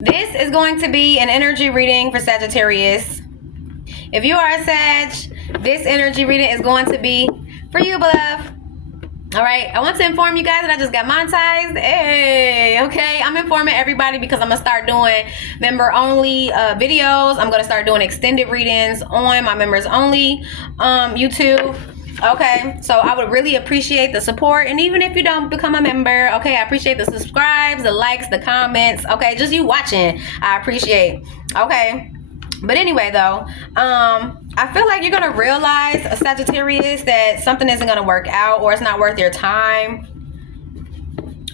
This is going to be an energy reading for Sagittarius. If you are a Sag, this energy reading is going to be for you, beloved. All right, I want to inform you guys that I just got monetized. Hey, okay, I'm informing everybody because I'm gonna start doing member only videos. I'm gonna start doing extended readings on my members only YouTube. Okay, so I would really appreciate the support, and even if you don't become a member, okay, I appreciate the subscribes, the likes, the comments. Okay, just you watching, I appreciate. Okay, but anyway, though, I feel like you're gonna realize, Sagittarius, that something isn't gonna work out or it's not worth your time.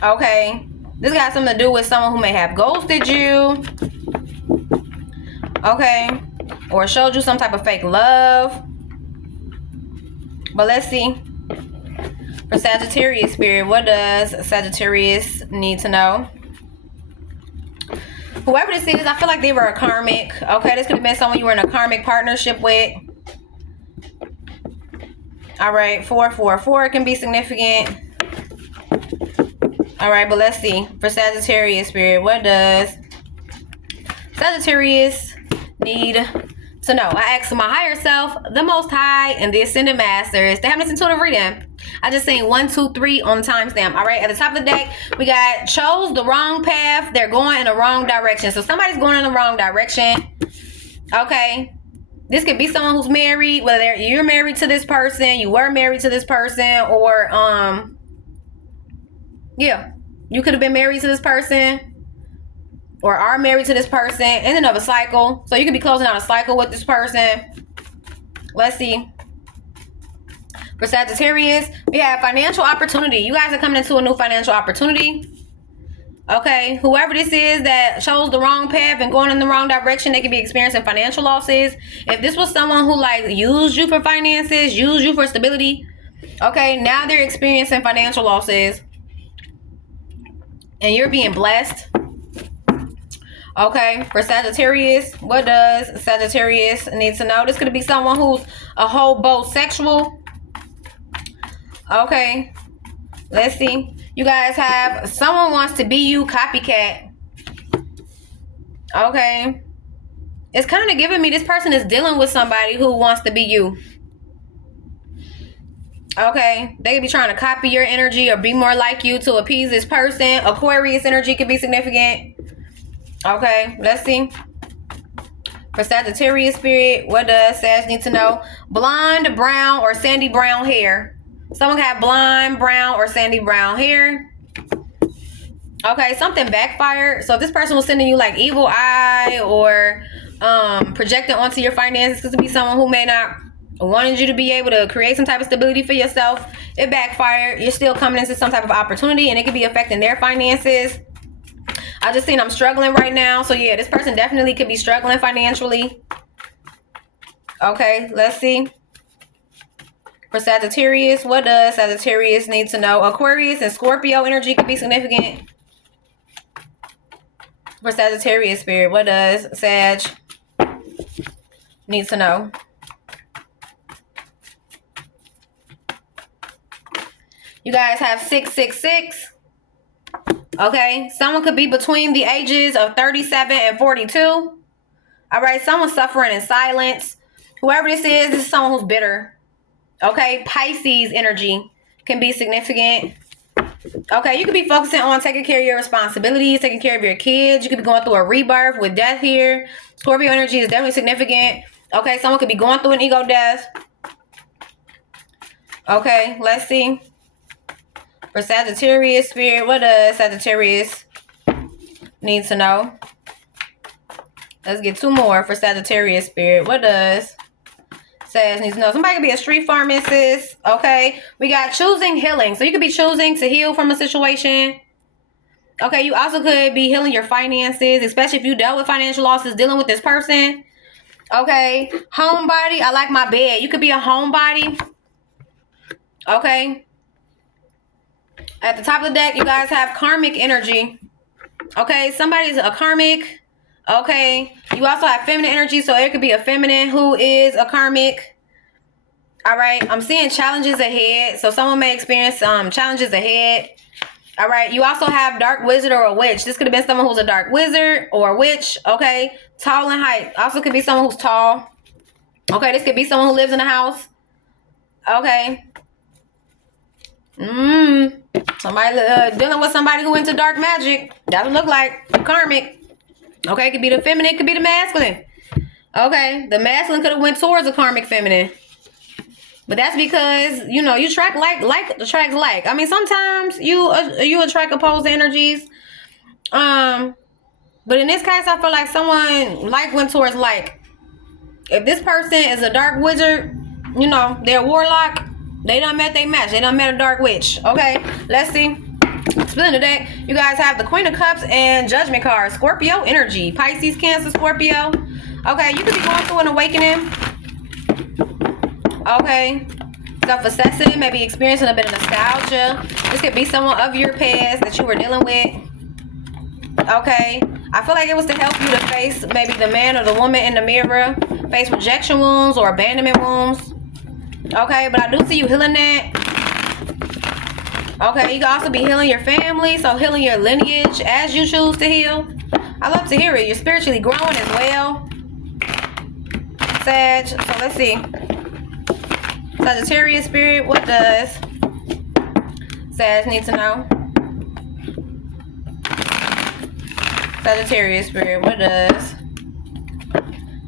Okay, this got something to do with someone who may have ghosted you. Okay, or showed you some type of fake love. But let's see. For Sagittarius spirit, what does Sagittarius need to know? Whoever this is, I feel like they were a karmic. Okay, this could have been someone you were in a karmic partnership with. All right, 444 can be significant. All right, but let's see. For Sagittarius spirit, what does Sagittarius need to know? I asked my higher self, the Most High, and the Ascended Masters to have this intuitive reading. I just seen 1, 2, 3 on the timestamp. All right, at the top of the deck, we got chose the wrong path. They're going in the wrong direction. So somebody's going in the wrong direction. Okay, this could be someone who's married, whether you're married to this person, you were married to this person, or yeah, you could have been married to this person or are married to this person, ending of a cycle. So you could be closing out a cycle with this person. Let's see. For Sagittarius, we have financial opportunity. You guys are coming into a new financial opportunity. Okay, whoever this is that chose the wrong path and going in the wrong direction, they could be experiencing financial losses. If this was someone who like used you for finances, used you for stability, okay, now they're experiencing financial losses and you're being blessed. Okay, for Sagittarius, what does Sagittarius need to know? This could be someone who's a homosexual. Okay, let's see. You guys have someone wants to be you, copycat. Okay, it's kind of giving me this person is dealing with somebody who wants to be you. Okay, they could be trying to copy your energy or be more like you to appease this person. Aquarius energy could be significant. Okay, let's see. For Sagittarius spirit, what does Sag need to know? Blonde, brown, or sandy brown hair. Someone can have blonde, brown, or sandy brown hair. Okay, something backfired. So if this person was sending you like evil eye or projecting onto your finances, this could be someone who may not wanted you to be able to create some type of stability for yourself. It backfired. You're still coming into some type of opportunity and it could be affecting their finances. I just seen I'm struggling right now. So yeah, this person definitely could be struggling financially. Okay, let's see. For Sagittarius, what does Sagittarius need to know? Aquarius and Scorpio energy could be significant. For Sagittarius spirit, what does Sag need to know? You guys have 666. Okay, someone could be between the ages of 37 and 42. All right, someone's suffering in silence. Whoever this is someone who's bitter. Okay, Pisces energy can be significant. Okay, you could be focusing on taking care of your responsibilities, taking care of your kids. You could be going through a rebirth with death here. Scorpio energy is definitely significant. Okay, someone could be going through an ego death. Okay, let's see. For Sagittarius spirit, what does Sagittarius need to know? Let's get 2 more for Sagittarius spirit. What does Sag need to know? Somebody could be a street pharmacist. Okay, we got choosing healing. So you could be choosing to heal from a situation. Okay, you also could be healing your finances, especially if you dealt with financial losses dealing with this person. Okay, homebody. I like my bed. You could be a homebody. Okay. At the top of the deck, you guys have karmic energy. Okay, somebody's a karmic. Okay, you also have feminine energy, so it could be a feminine who is a karmic. All right, I'm seeing challenges ahead. So someone may experience challenges ahead. All right. You also have dark wizard or a witch. This could have been someone who's a dark wizard or a witch. Okay. Tall in height. Also could be someone who's tall. Okay. This could be someone who lives in a house. Okay. Somebody dealing with somebody who into dark magic. That would look like karmic. Okay. It could be the feminine. It could be the masculine. Okay. The masculine could have went towards the karmic feminine. But that's because, you know, you attract like attracts like. I mean, sometimes you attract opposed energies. But in this case, I feel like someone like went towards like. If this person is a dark wizard, you know, they're a warlock, they done met they match. They done met a dark witch. Okay, let's see. Spilling the deck, you guys have the Queen of Cups and Judgment card. Scorpio energy. Pisces, Cancer, Scorpio. Okay, you could be going through an awakening. Okay. Self-assessing, maybe experiencing a bit of nostalgia. This could be someone of your past that you were dealing with. Okay. I feel like it was to help you to face maybe the man or the woman in the mirror. Face rejection wounds or abandonment wounds. Okay, but I do see you healing that. Okay, you can also be healing your family. So healing your lineage as you choose to heal. I love to hear it. You're spiritually growing as well. Sag. So let's see. Sagittarius spirit, what does Sag need to know? Sagittarius spirit, what does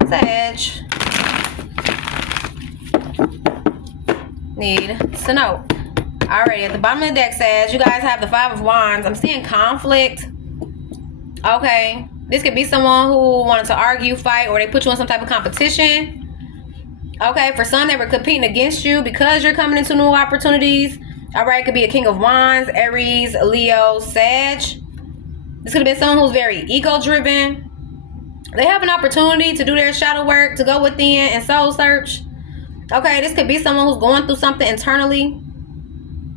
Sag need to know? Alrighty, at the bottom of the deck, Sag, you guys have the Five of Wands. I'm seeing conflict. Okay, this could be someone who wanted to argue, fight, or they put you in some type of competition. Okay, for some, they were competing against you because you're coming into new opportunities. All right, it could be a King of Wands, Aries, Leo, Sag. This could have been someone who's very ego-driven. They have an opportunity to do their shadow work, to go within and soul search. Okay, this could be someone who's going through something internally.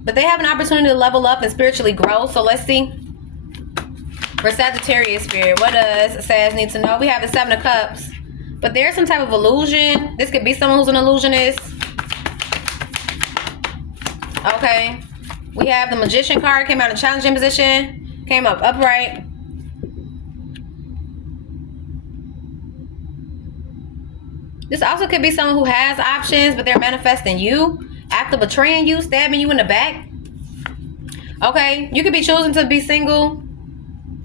But they have an opportunity to level up and spiritually grow. So let's see. For Sagittarius spirit, what does Sag need to know? We have the Seven of Cups. But there's some type of illusion. This could be someone who's an illusionist. Okay. We have the Magician card. Came out in challenging position. Came up upright. This also could be someone who has options, but they're manifesting you after betraying you, stabbing you in the back. Okay. You could be choosing to be single.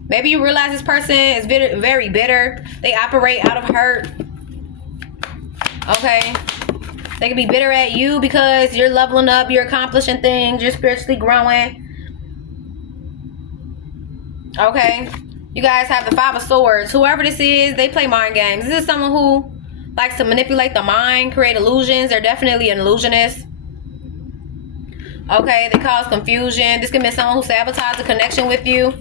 Maybe you realize this person is very bitter. They operate out of hurt. Okay. They can be bitter at you because you're leveling up, you're accomplishing things, you're spiritually growing. Okay. You guys have the Five of Swords. Whoever this is, they play mind games. This is someone who likes to manipulate the mind, create illusions. They're definitely an illusionist. Okay. They cause confusion. This can be someone who sabotages the connection with you.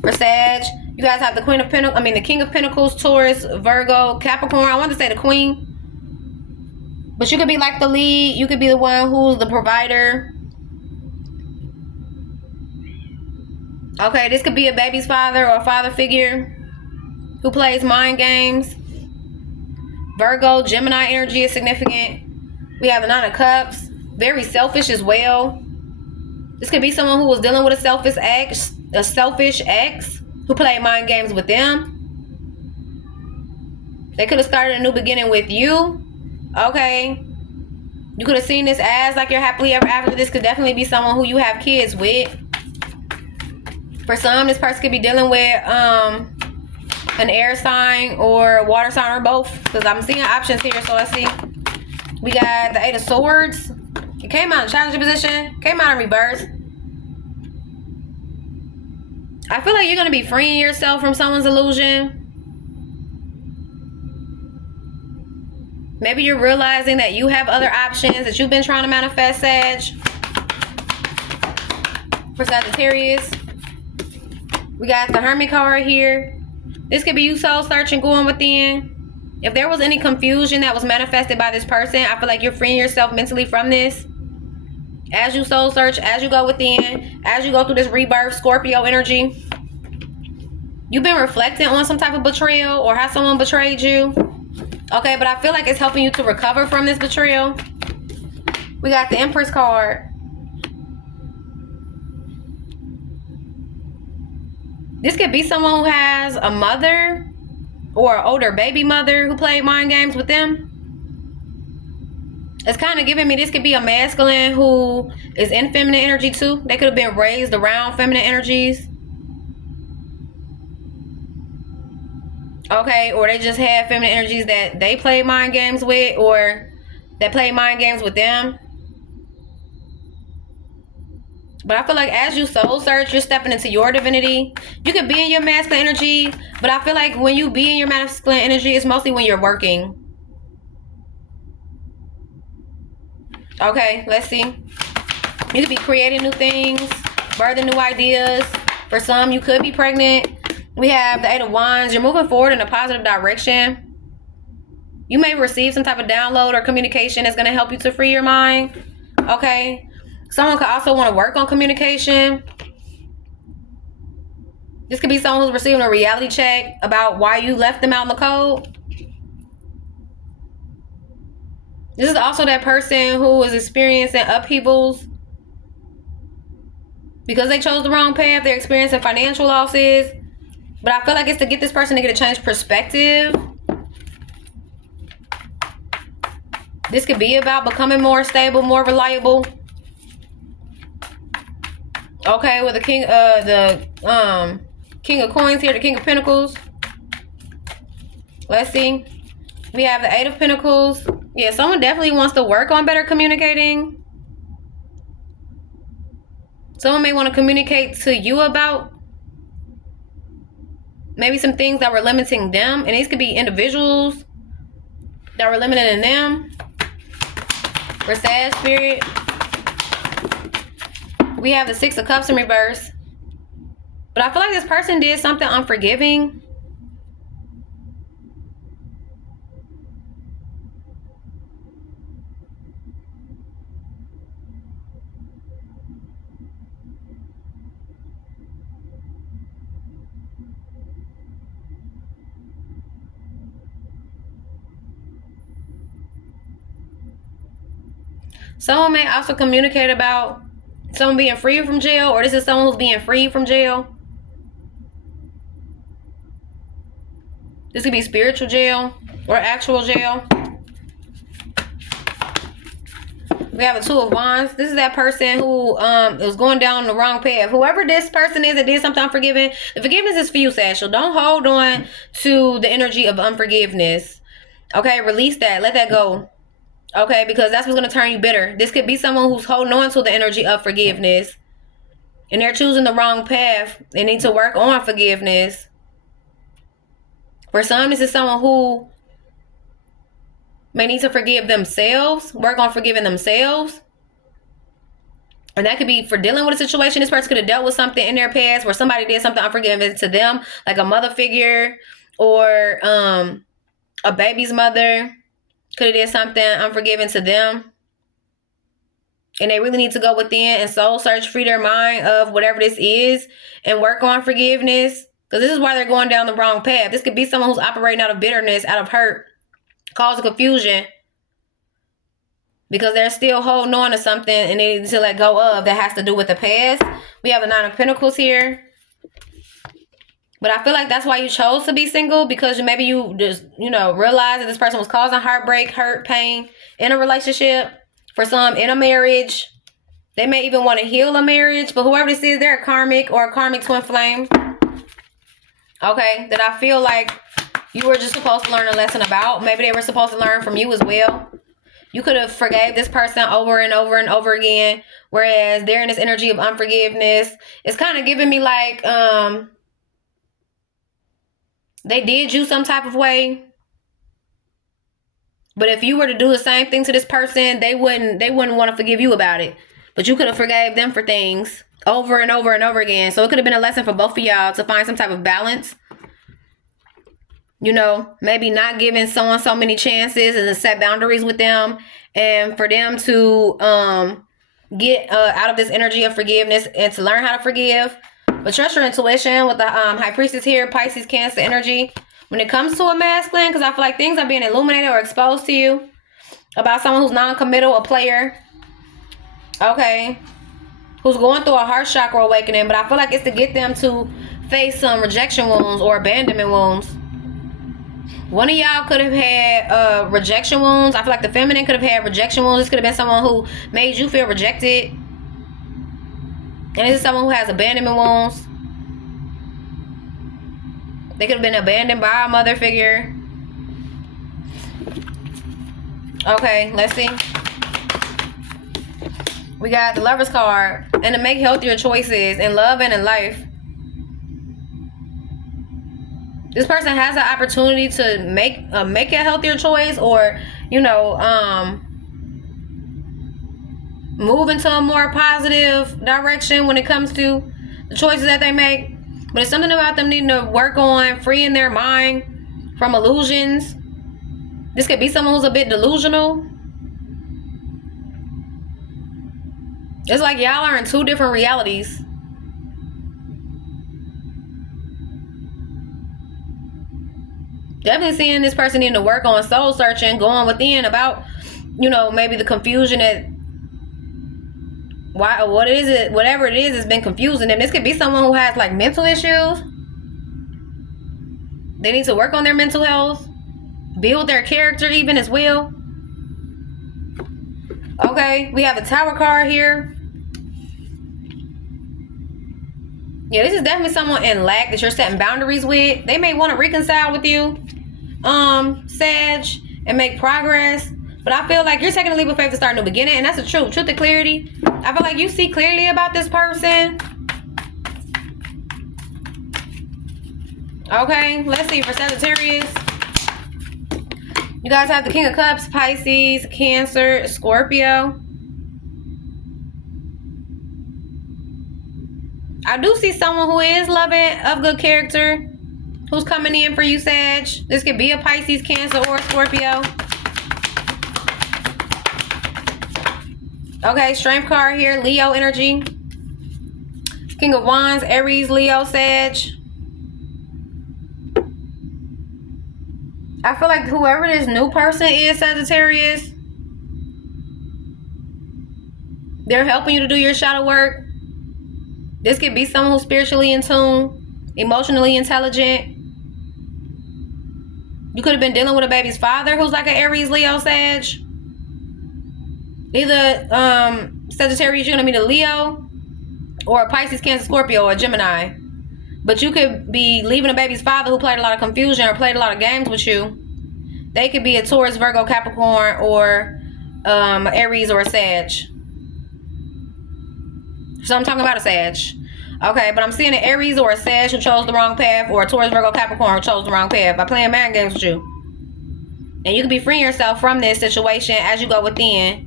For Sag, you guys have the Queen of Pentacles. I mean, the King of Pentacles, Taurus, Virgo, Capricorn. I want to say the Queen. But you could be like the lead. You could be the one who's the provider. Okay, this could be a baby's father or a father figure who plays mind games. Virgo, Gemini energy is significant. We have the Nine of Cups. Very selfish as well. This could be someone who was dealing with a selfish ex who played mind games with them. They could have started a new beginning with you. Okay. You could have seen this as like you're happily ever after. This could definitely be someone who you have kids with. For some, this person could be dealing with an air sign or a water sign or both. Because I'm seeing options here. So let's see. We got the Eight of Swords. It came out in challenging position. Came out in reverse. I feel like you're going to be freeing yourself from someone's illusion. Maybe you're realizing that you have other options that you've been trying to manifest, Sag. For Sagittarius, we got the Hermit card here. This could be you soul searching, going within. If there was any confusion that was manifested by this person, I feel like you're freeing yourself mentally from this. As you soul search, as you go within, as you go through this rebirth, Scorpio energy. You've been reflecting on some type of betrayal or how someone betrayed you. Okay, but I feel like it's helping you to recover from this betrayal. We got the Empress card. This could be someone who has a mother or an older baby mother who played mind games with them. It's kind of giving me this could be a masculine who is in feminine energy too. They could have been raised around feminine energies. Okay, or they just have feminine energies that they play mind games with, or that play mind games with them. But I feel like as you soul search, you're stepping into your divinity. You could be in your masculine energy, but I feel like when you be in your masculine energy, it's mostly when you're working. Okay, let's see. You could be creating new things, birthing new ideas. For some, you could be pregnant. We have the 8 of Wands. You're moving forward in a positive direction. You may receive some type of download or communication that's going to help you to free your mind. Okay. Someone could also want to work on communication. This could be someone who's receiving a reality check about why you left them out in the cold. This is also that person who is experiencing upheavals because they chose the wrong path. They're experiencing financial losses. But I feel like it's to get this person to get a change perspective. This could be about becoming more stable, more reliable. Okay, with the king of coins here, the King of Pentacles. Let's see. We have the 8 of Pentacles. Yeah, someone definitely wants to work on better communicating. Someone may want to communicate to you about maybe some things that were limiting them. And these could be individuals that were limiting them. For Sag spirit, we have the 6 of Cups in reverse. But I feel like this person did something unforgiving. Someone may also communicate about someone being free from jail, or this is someone who's being freed from jail. This could be spiritual jail or actual jail. We have a 2 of Wands. This is that person who is going down the wrong path. Whoever this person is that did something unforgiving, the forgiveness is for you, Satchel. Don't hold on to the energy of unforgiveness. Okay, release that. Let that go. Okay, because that's what's going to turn you bitter. This could be someone who's holding on to the energy of forgiveness. And they're choosing the wrong path. They need to work on forgiveness. For some, this is someone who may need to forgive themselves. Work on forgiving themselves. And that could be for dealing with a situation. This person could have dealt with something in their past where somebody did something unforgiving to them. Like a mother figure or a baby's mother. Could have did something unforgiving to them. And they really need to go within and soul search, free their mind of whatever this is and work on forgiveness. Because this is why they're going down the wrong path. This could be someone who's operating out of bitterness, out of hurt, causing confusion. Because they're still holding on to something and they need to let go of that has to do with the past. We have the 9 of Pentacles here. But I feel like that's why you chose to be single, because maybe you just, realized that this person was causing heartbreak, hurt, pain in a relationship. For some, in a marriage. They may even want to heal a marriage. But whoever this is, they're a karmic or a karmic twin flame. Okay, that I feel like you were just supposed to learn a lesson about. Maybe they were supposed to learn from you as well. You could have forgave this person over and over and over again. Whereas they're in this energy of unforgiveness. It's kind of giving me like... they did you some type of way. But if you were to do the same thing to this person, they wouldn't want to forgive you about it. But you could have forgave them for things over and over and over again. So it could have been a lesson for both of y'all to find some type of balance. Maybe not giving someone so many chances and to set boundaries with them. And for them to get out of this energy of forgiveness and to learn how to forgive. But trust your intuition with the High Priestess here, Pisces, Cancer energy. When it comes to a masculine, because I feel like things are being illuminated or exposed to you about someone who's non-committal, a player. Okay. Who's going through a heart chakra awakening. But I feel like it's to get them to face some rejection wounds or abandonment wounds. One of y'all could have had rejection wounds. I feel like the feminine could have had rejection wounds. This could have been someone who made you feel rejected. And this is someone who has abandonment wounds. They could have been abandoned by a mother figure. Okay, let's see. We got the Lover's card. And to make healthier choices in love and in life. This person has an opportunity to make a healthier choice, or, you know, move into a more positive direction when it comes to the choices that they make. But it's something about them needing to work on freeing their mind from illusions. This could be someone who's a bit delusional. It's like y'all are in two different realities. Definitely seeing this person needing to work on soul searching, going within about, you know, maybe the confusion that whatever it is has been confusing them. This could be someone who has like mental issues. They need to work on their mental health, build their character even as well. Okay, we have a Tower card here. Yeah, this is definitely someone in lack that you're setting boundaries with. They may want to reconcile with you, Sag, and make progress. But I feel like you're taking a leap of faith to start a new beginning, and that's the truth. Truth and clarity. I feel like you see clearly about this person. Okay, let's see for Sagittarius. You guys have the King of Cups, Pisces, Cancer, Scorpio. I do see someone who is loving, of good character, who's coming in for you, Sag. This could be a Pisces, Cancer, or Scorpio. Okay, Strength card here, Leo energy. King of Wands, Aries, Leo, Sag. I feel like whoever this new person is, Sagittarius, they're helping you to do your shadow work. This could be someone who's spiritually in tune, emotionally intelligent. You could have been dealing with a baby's father who's like an Aries, Leo, Sag. Either Sagittarius, you're going to meet a Leo, or a Pisces, Cancer, Scorpio, or a Gemini. But you could be leaving a baby's father who played a lot of confusion or played a lot of games with you. They could be a Taurus, Virgo, Capricorn, or Aries, or a Sag. So I'm talking about a Sag. Okay, but I'm seeing an Aries or a Sag who chose the wrong path, or a Taurus, Virgo, Capricorn who chose the wrong path by playing mind games with you. And you can be freeing yourself from this situation as you go within.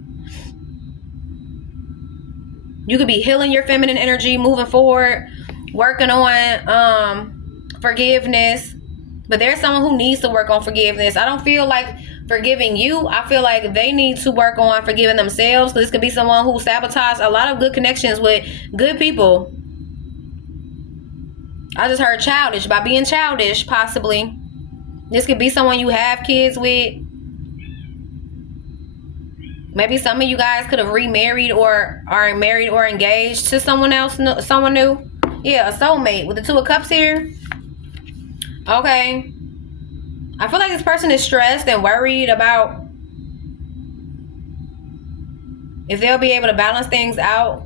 You could be healing your feminine energy, moving forward, working on forgiveness. But there's someone who needs to work on forgiveness. I don't feel like forgiving you. I feel like they need to work on forgiving themselves, because this could be someone who sabotaged a lot of good connections with good people. I just heard childish, by being childish, possibly. This could be someone you have kids with. Maybe some of you guys could have remarried or are married or engaged to someone else, someone new. Yeah, a soulmate with the Two of Cups here. Okay. I feel like this person is stressed and worried about if they'll be able to balance things out.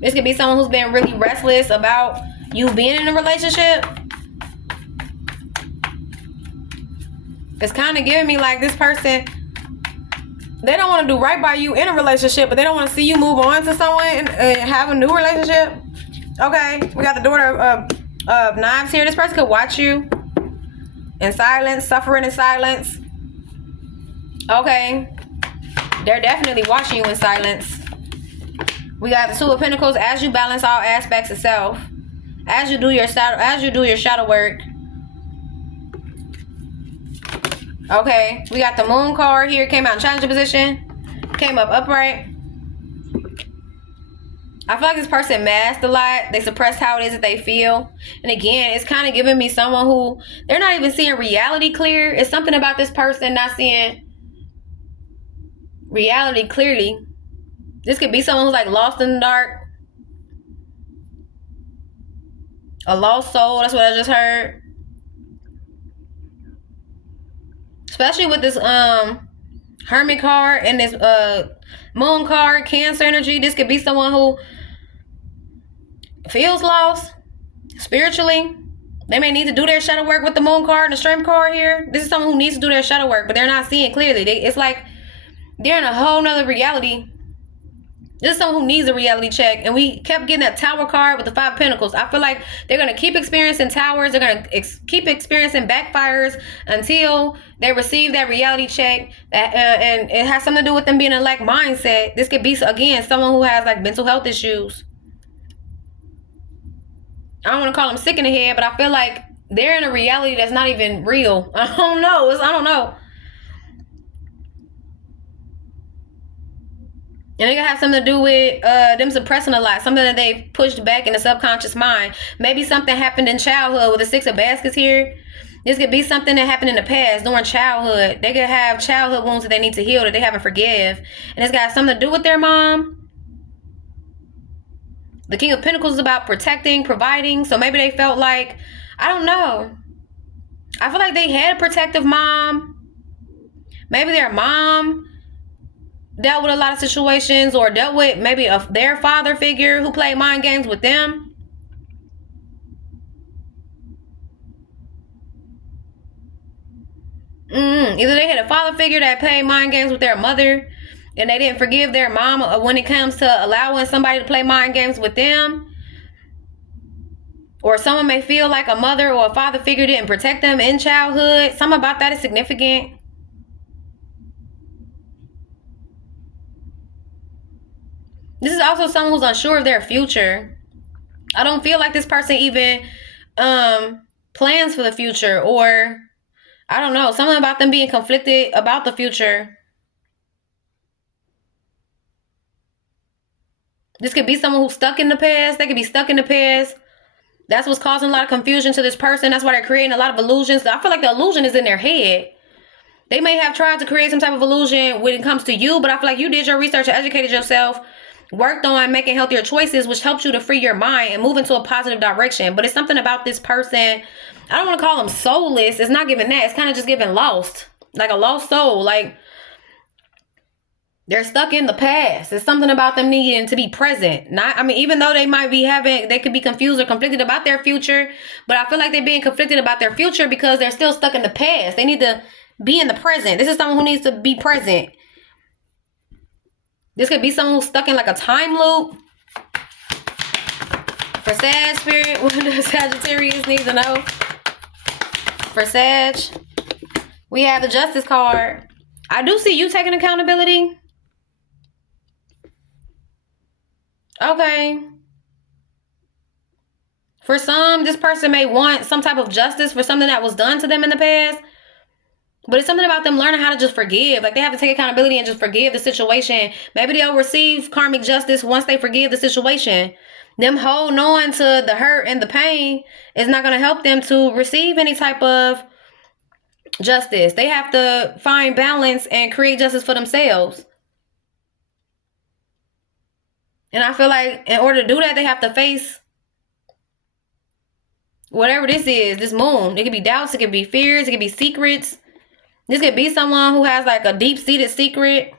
This could be someone who's been really restless about you being in a relationship. It's kind of giving me like this person, they don't want to do right by you in a relationship, but they don't want to see you move on to someone and have a new relationship. Okay, we got the Daughter of Knives here. This person could watch you in silence, suffering in silence. Okay, they're definitely watching you in silence. We got the Two of Pentacles. As you balance all aspects of self, as you do your shadow work. Okay, we got the Moon card here. Came out in challenger position. Came up upright. I feel like this person masked a lot. They suppressed how it is that they feel. And again, it's kind of giving me someone who, they're not even seeing reality clear. It's something about this person not seeing reality clearly. This could be someone who's like lost in the dark. A lost soul. That's what I just heard. Especially with this Hermit card and this Moon card, Cancer energy. This could be someone who feels lost spiritually. They may need to do their shadow work with the Moon card and the Strength card here. This is someone who needs to do their shadow work, but they're not seeing clearly. It's like they're in a whole nother reality. This is someone who needs a reality check. And we kept getting that Tower card with the 5 of Pentacles. I feel like they're going to keep experiencing towers. They're going to keep experiencing backfires until they receive that reality check. And it has something to do with them being in a lack mindset. This could be, again, someone who has like mental health issues. I don't want to call them sick in the head, but I feel like they're in a reality that's not even real. I don't know. I don't know. And it can have something to do with them suppressing a lot. Something that they've pushed back in the subconscious mind. Maybe something happened in childhood with the 6 of Baskets here. This could be something that happened in the past during childhood. They could have childhood wounds that they need to heal, that they haven't forgive. And it's got something to do with their mom. The King of Pentacles is about protecting, providing. So maybe they felt like, I don't know. I feel like they had a protective mom. Maybe their mom dealt with a lot of situations, or dealt with maybe their father figure who played mind games with them. Either they had a father figure that played mind games with their mother, and they didn't forgive their mom when it comes to allowing somebody to play mind games with them. Or someone may feel like a mother or a father figure didn't protect them in childhood. Something about that is significant. This is also someone who's unsure of their future. I don't feel like this person even plans for the future, or I don't know, something about them being conflicted about the future. This could be someone who's stuck in the past. They could be stuck in the past. That's what's causing a lot of confusion to this person. That's why they're creating a lot of illusions. I feel like the illusion is in their head. They may have tried to create some type of illusion when it comes to you, but I feel like you did your research and educated yourself, worked on making healthier choices, which helped you to free your mind and move into a positive direction. But it's something about this person. I don't want to call them soulless. It's not giving that. It's kind of just giving lost. Like a lost soul. Like they're stuck in the past. It's something about them needing to be present. Even though they might be they could be confused or conflicted about their future. But I feel like they're being conflicted about their future because they're still stuck in the past. They need to be in the present. This is someone who needs to be present. This could be someone who's stuck in like a time loop. For Sag spirit, what does Sagittarius need to know? For Sag, we have the Justice card. I do see you taking accountability. Okay. For some, this person may want some type of justice for something that was done to them in the past. But it's something about them learning how to just forgive. Like they have to take accountability and just forgive the situation. Maybe they'll receive karmic justice once they forgive the situation. Them holding on to the hurt and the pain is not going to help them to receive any type of justice. They have to find balance and create justice for themselves. And I feel like in order to do that, they have to face whatever this is, this moon. It could be doubts, it could be fears, it could be secrets. This could be someone who has like a deep-seated secret.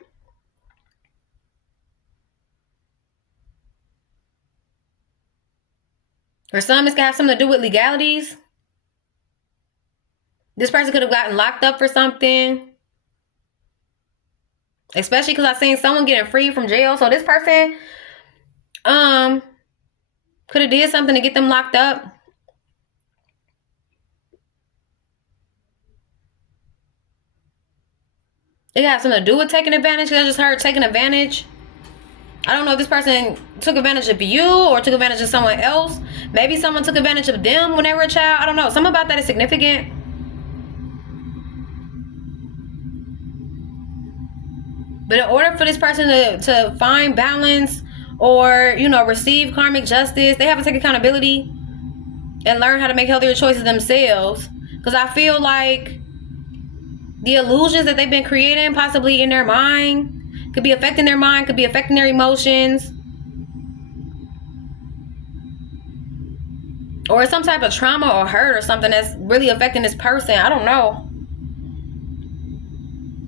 For some, this could have something to do with legalities. This person could have gotten locked up for something. Especially because I've seen someone getting free from jail. So this person could have did something to get them locked up. It got something to do with taking advantage. I just heard taking advantage. I don't know if this person took advantage of you or took advantage of someone else. Maybe someone took advantage of them when they were a child. I don't know. Something about that is significant. But in order for this person to find balance or, receive karmic justice, they have to take accountability and learn how to make healthier choices themselves. Because I feel like the illusions that they've been creating, possibly in their mind, could be affecting their mind, could be affecting their emotions. Or some type of trauma or hurt or something that's really affecting this person. I don't know.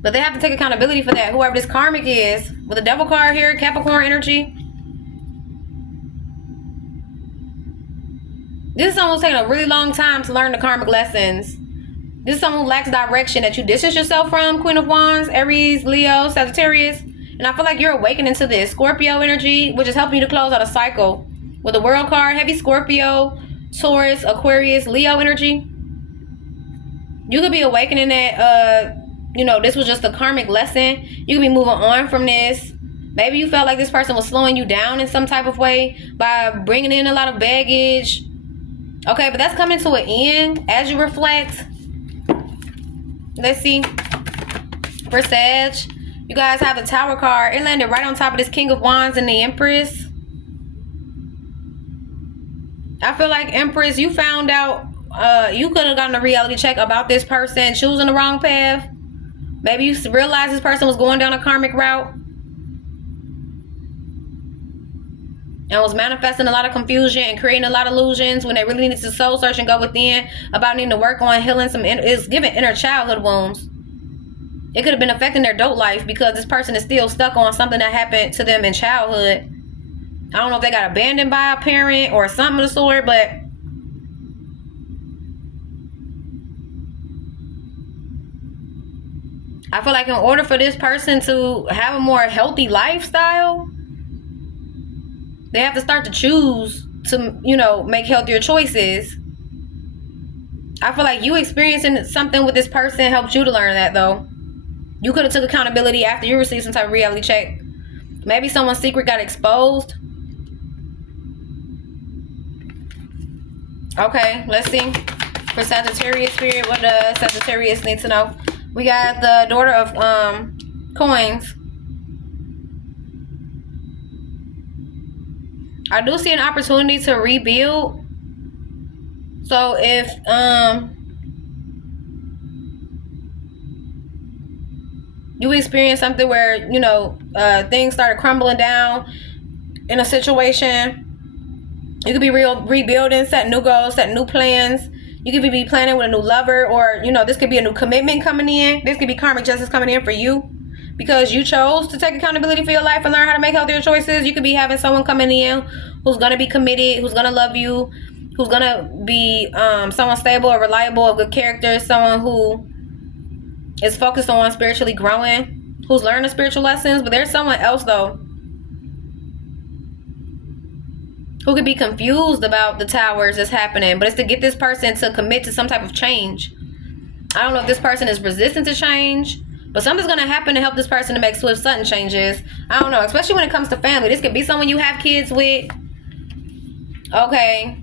But they have to take accountability for that. Whoever this karmic is. With the devil card here, Capricorn energy. This is someone who's taking a really long time to learn the karmic lessons. This is someone who lacks direction that you distance yourself from. Queen of Wands, Aries, Leo, Sagittarius. And I feel like you're awakening to this Scorpio energy, which is helping you to close out a cycle. With the World card, heavy Scorpio, Taurus, Aquarius, Leo energy. You could be awakening that, you know, this was just a karmic lesson. You could be moving on from this. Maybe you felt like this person was slowing you down in some type of way by bringing in a lot of baggage. Okay, but that's coming to an end as you reflect. Let's see. For Sag, you guys have the Tower card. It landed right on top of this King of Wands and the Empress. I feel like, Empress, you found out you could have gotten a reality check about this person choosing the wrong path. Maybe you realized this person was going down a karmic route and was manifesting a lot of confusion and creating a lot of illusions when they really needed to soul search and go within about needing to work on healing some. It's giving inner childhood wounds. It could have been affecting their adult life because this person is still stuck on something that happened to them in childhood. I don't know if they got abandoned by a parent or something of the sort, but I feel like in order for this person to have a more healthy lifestyle, they have to start to choose to, you know, make healthier choices. I feel like you experiencing something with this person helped you to learn that, though. You could have took accountability after you received some type of reality check. Maybe someone's secret got exposed. Okay, let's see. For Sagittarius spirit, what does Sagittarius need to know? We got the daughter of coins. I do see an opportunity to rebuild. So if you experience something where, you know, things started crumbling down in a situation, you could be rebuilding, setting new goals, setting new plans. You could be planning with a new lover, or, you know, this could be a new commitment coming in. This could be karmic justice coming in for you because you chose to take accountability for your life and learn how to make healthier choices. You could be having someone coming in who's going to be committed, who's going to love you, who's going to be someone stable or reliable, of good character, someone who is focused on spiritually growing, who's learning spiritual lessons. But there's someone else, though, who could be confused about the towers that's happening, but it's to get this person to commit to some type of change. I don't know if this person is resistant to change, but something's going to happen to help this person to make swift, sudden changes. I don't know, especially when it comes to family. This could be someone you have kids with. Okay.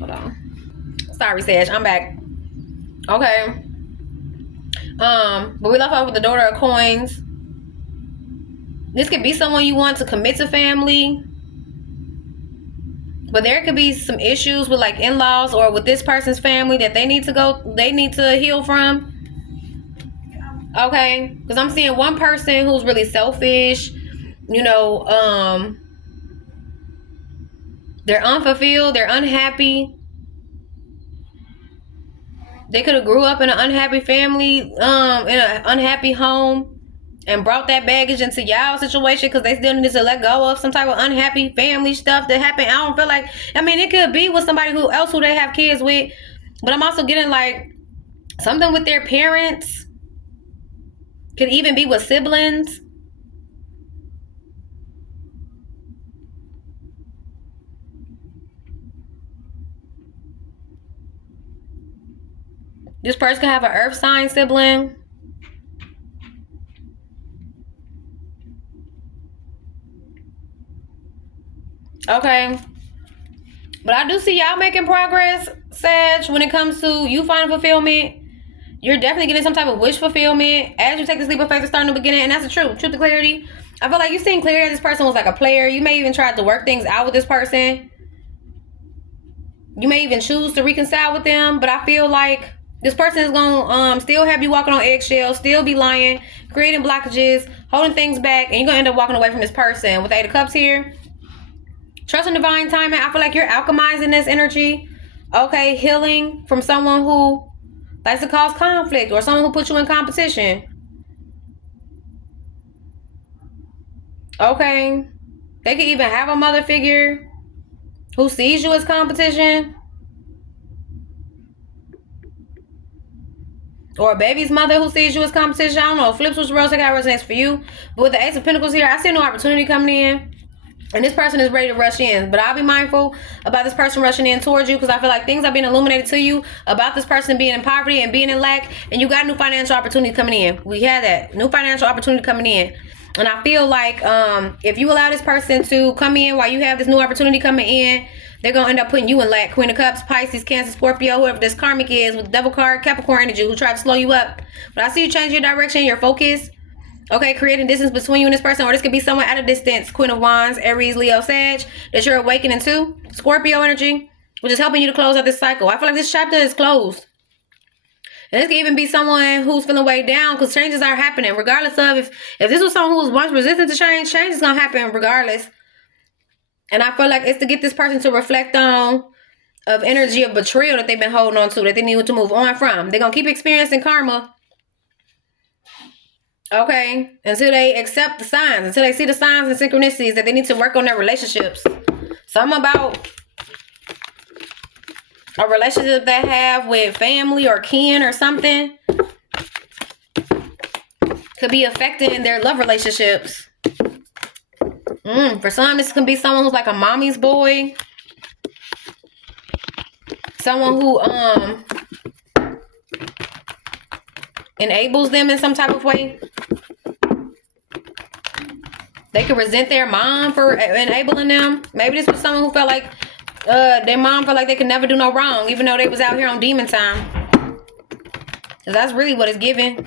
Hold on. Sorry, Sag. I'm back. Okay. But we left off with the daughter of coins. This could be someone you want to commit to family. But there could be some issues with like in-laws or with this person's family that they need to heal from. Okay, because I'm seeing one person who's really selfish, you know, they're unfulfilled, they're unhappy. They could have grew up in an unhappy family, in an unhappy home, and brought that baggage into y'all situation because they still need to let go of some type of unhappy family stuff that happened. I don't feel like, I mean, it could be with somebody who they have kids with, but I'm also getting like something with their parents. Could even be with siblings. This person could have an earth sign sibling. Okay. But I do see y'all making progress, Sag, when it comes to you finding fulfillment. You're definitely getting some type of wish fulfillment as you take this leap of faith to start in the beginning. And that's the truth. Truth to clarity. I feel like you've seen clearly that this person was like a player. You may even try to work things out with this person. You may even choose to reconcile with them. But I feel like this person is going to still have you walking on eggshells, still be lying, creating blockages, holding things back. And you're going to end up walking away from this person. With the 8 of Cups here, Trust in divine timing. I feel like you're alchemizing this energy. Okay, healing from someone who likes to cause conflict or someone who puts you in competition. Okay. They could even have a mother figure who sees you as competition. Or a baby's mother who sees you as competition. I don't know. Flip switch roles, I got resonance for you. But with the Ace of Pentacles here, I see no opportunity coming in. And this person is ready to rush in. But I'll be mindful about this person rushing in towards you, because I feel like things are being illuminated to you about this person being in poverty and being in lack. And you got new financial opportunity coming in. We had that. New financial opportunity coming in. And I feel like if you allow this person to come in while you have this new opportunity coming in, they're going to end up putting you in lack. Queen of Cups, Pisces, Cancer, Scorpio, whoever this karmic is with the Devil card, Capricorn energy, who tried to slow you up. But I see you change your direction, your focus. Okay, creating distance between you and this person, or this could be someone at a distance. Queen of Wands, Aries, Leo, Sag, that you're awakening to. Scorpio energy, which is helping you to close out this cycle. I feel like this chapter is closed. And this could even be someone who's feeling weighed down, because changes are happening. Regardless of if this was someone who was once resistant to change, change is going to happen regardless. And I feel like it's to get this person to reflect on of energy of betrayal that they've been holding on to, that they need to move on from. They're going to keep experiencing karma. Okay, until they accept the signs, until they see the signs and synchronicities that they need to work on their relationships. Something about a relationship they have with family or kin or something could be affecting their love relationships. For some, this can be someone who's like a mommy's boy. Someone who enables them in some type of way. They could resent their mom for enabling them. Maybe this was someone who felt like their mom felt like they could never do no wrong, even though they was out here on demon time. Because that's really what it's giving.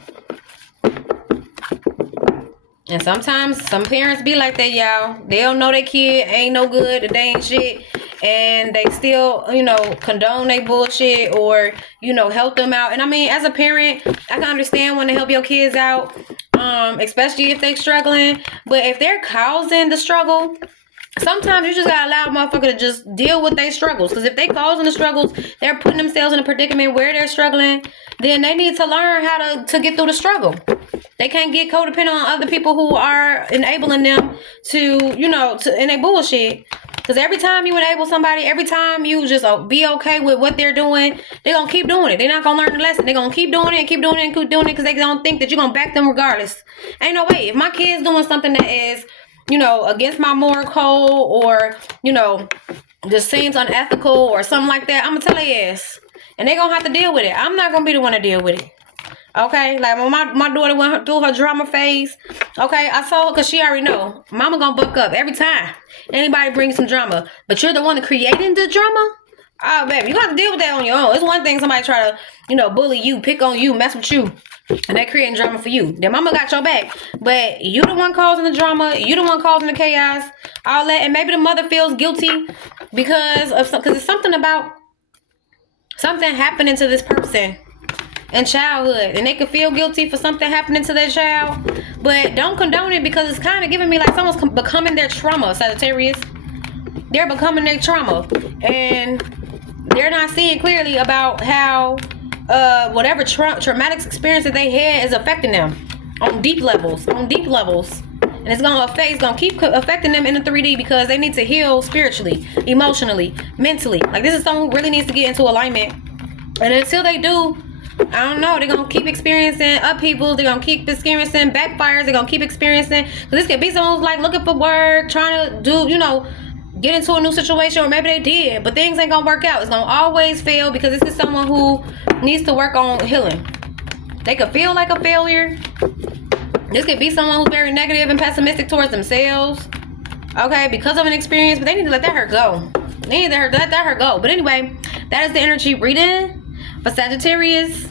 And sometimes some parents be like that, y'all. They don't know their kid ain't no good, they ain't shit. And they still, condone their bullshit or, help them out. And I mean, as a parent, I can understand wanting to help your kids out, especially if they're struggling. But if they're causing the struggle, sometimes you just gotta allow a motherfucker to just deal with their struggles. Because if they causing the struggles, they're putting themselves in a predicament where they're struggling, then they need to learn how to get through the struggle. They can't get codependent on other people who are enabling them to in their bullshit. Because every time you enable somebody, every time you just be okay with what they're doing, they're going to keep doing it. They're not going to learn the lesson. They're going to keep doing it and keep doing it and keep doing it because they don't think that you're going to back them regardless. Ain't no way. If my kid's doing something that is, against my moral code or, just seems unethical or something like that, I'm going to tell their ass. And they're going to have to deal with it. I'm not going to be the one to deal with it. Okay, like when my daughter went through her drama phase, okay, I saw her because she already know mama gonna buck up every time anybody brings some drama. But you're the one creating the drama. Oh, baby, you have to deal with that on your own. It's one thing somebody try to, bully you, pick on you, mess with you, and they're creating drama for you. Then mama got your back, but you the one causing the drama. You the one causing the chaos, all that, and maybe the mother feels guilty because it's something about something happening to this person in childhood, and they could feel guilty for something happening to their child, but don't condone it because it's kind of giving me like someone's becoming their trauma. Sagittarius, they're becoming their trauma, and they're not seeing clearly about how whatever traumatic experience that they had is affecting them on deep levels, and it's gonna keep affecting them in the 3D because they need to heal spiritually, emotionally, mentally. Like, this is someone who really needs to get into alignment, and until they do, I don't know, they're going to keep experiencing upheavals, they're going to keep experiencing backfires, they're going to keep experiencing, because this could be someone who's like looking for work, trying to do, get into a new situation, or maybe they did, but things ain't going to work out. It's going to always fail because this is someone who needs to work on healing. They could feel like a failure. This could be someone who's very negative and pessimistic towards themselves, okay, because of an experience, but they need to let that hurt go. They need to let that hurt go. But anyway, that is the energy reading for Sagittarius.